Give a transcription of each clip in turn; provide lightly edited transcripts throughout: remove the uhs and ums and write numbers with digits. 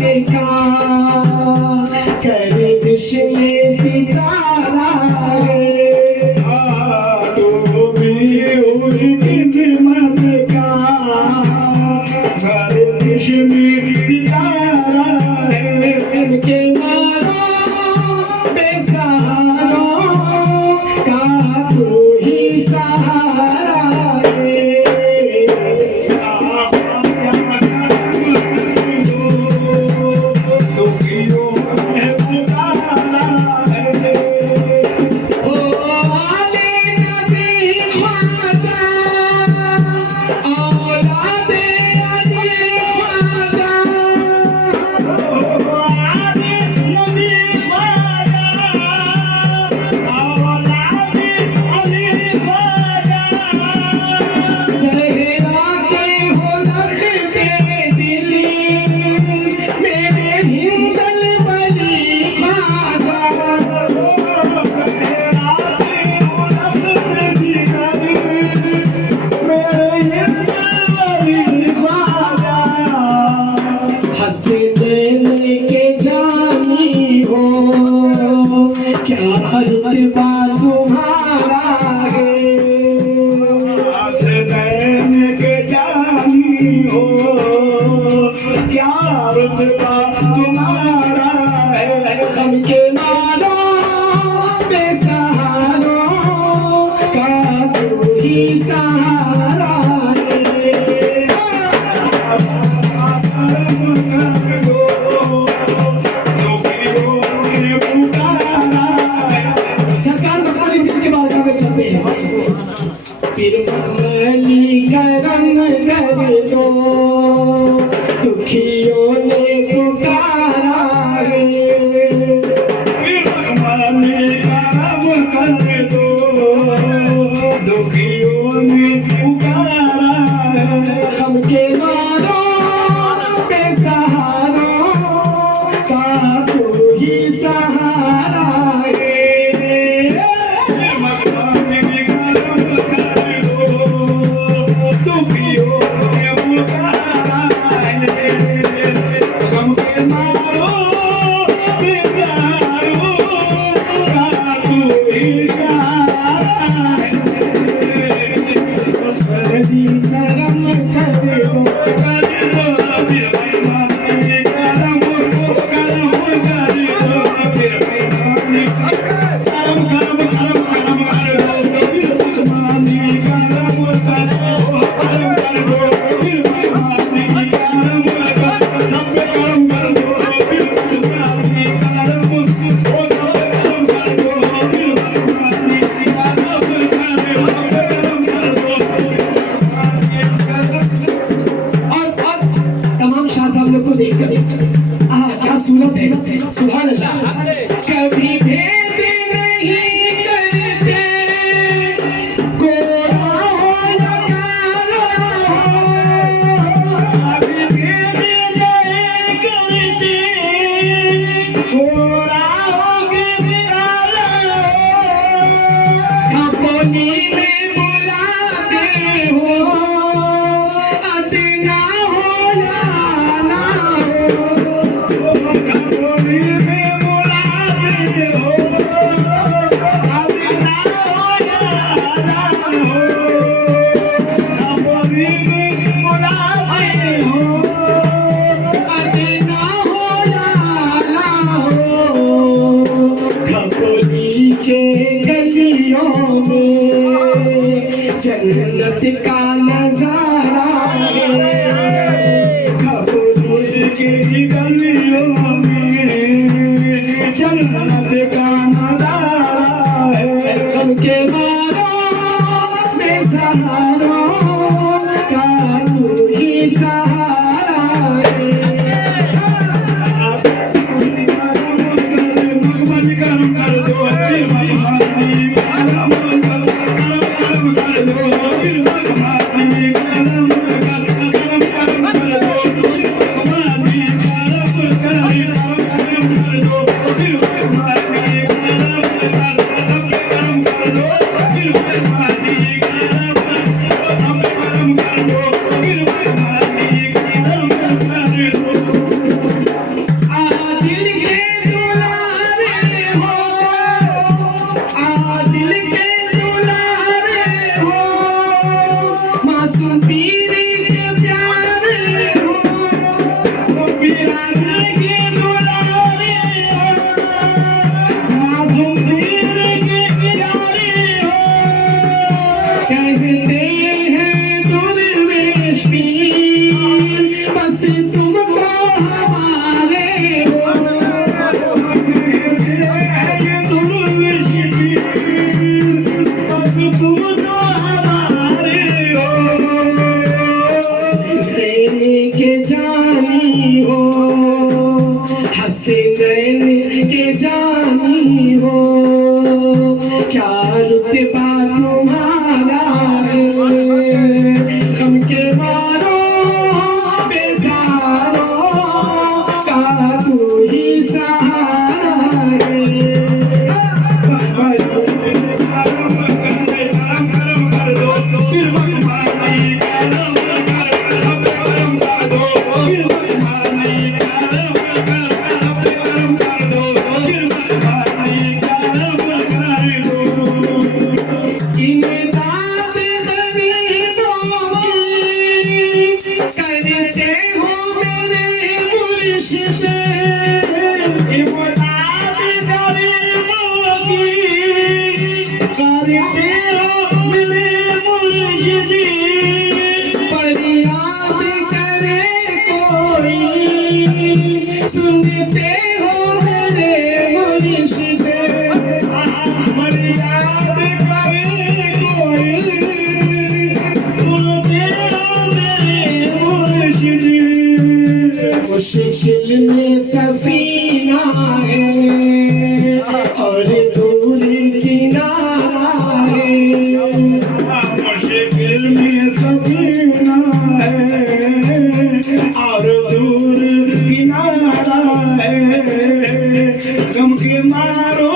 का गर्दिश में सितारा है, तो भी उड़ी किस्मत का गर्दिश में सितारा है। इनके मारो बेसहारों का तू ही सहारा है। क्या रुतबा तुम्हारा है, हसनैन के जानी हो, क्या रुतबा तुम्हारा है। हम के मारो बेसहारों का तू ही सहारा है। फिर मखमली करम कर दो, दुखियों ने पुकारा है। फिर मखमली करम कर दो, दुखियों ने पुकारा है। हम के मारो बेसहारों का तू ही सहारा है। क्या सूरत है, सुभान अल्लाह। कभी भेद नहीं करते, गोरा हो या काला हो, कभी भेद नहीं करते, गोरा हो या काला हो, अपनी में बुलाते हो, अदना हो या आला हो। जन्नत का नजारा है, खबूल के गलियों में जन्नत का नजारा है। सबके मारो बेसहारों का तू ही सहारा है। के जानी हो क्या रुतबा तुम्हारा है, गम के मारो बेजारो का तू ही सहारा है। सुनते हो मेरे मुर्शिद, मर्याद करे कोई, सुनते हो मेरे मुर्शिद। मुश्किल में सफीना है और दूर किनारा है, मुश्किल में सफीना है और दूर किनारा है, गम के मारो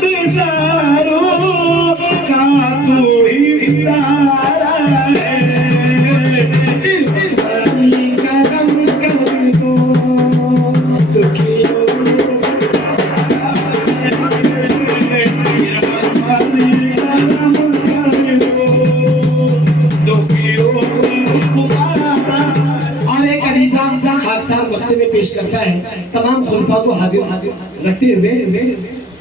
बेचारो का तू ही इशारा है। करम कर दो दुखियों में पेश करता है तमाम खुलफा को हाजिर रखते हुए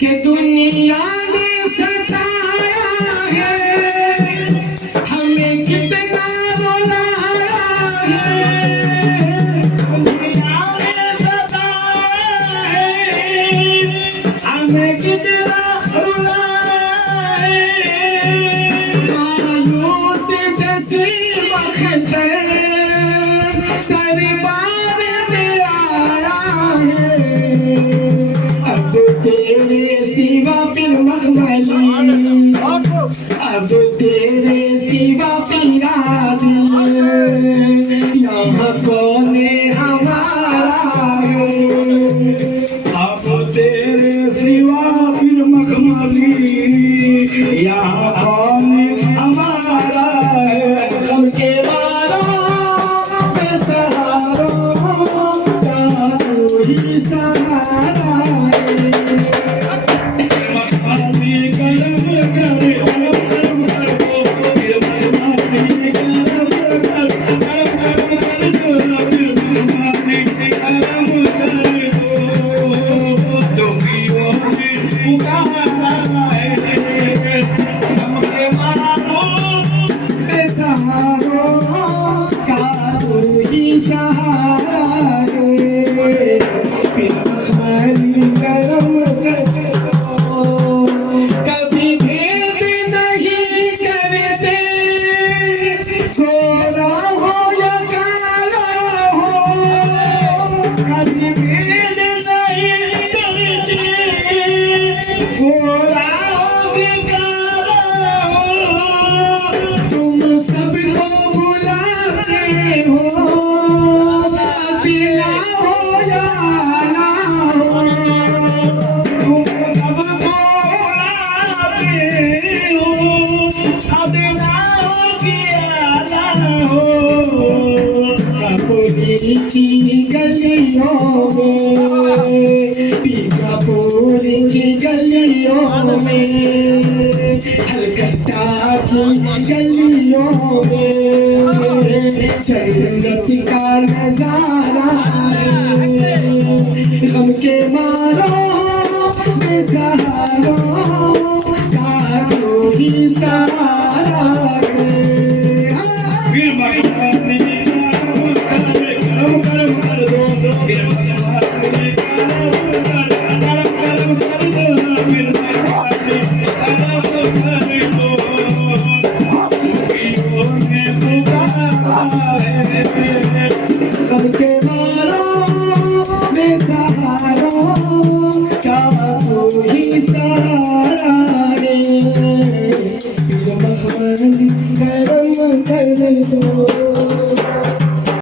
कि दुनिया ने सताया है हमें कितना रुलाया है, दुनिया ने सताया है हमें कितना रुलाया है, मायूस जैसी वक्त अब तेरे सिवा पीरा यहाँ कौन हमारा है, अब तेरे सिवा फिर मखमली यहाँ कौन हमारा है, सबके मारो बेसहारो का तू ही सहारा की गलियों में, पीकापुर की गलियों में, हलकट्टा की गलियों में, जन्नत का नजारा गम के मारो बेसहारो का कोई सहारा फिर भगवान करम करम कर दो फिर भगवान करम करम कर दो फिर भगवान करम कर दो सबके मारो बेसहारो क्या कोई सहारा रे फिर भगवान करम कर दो।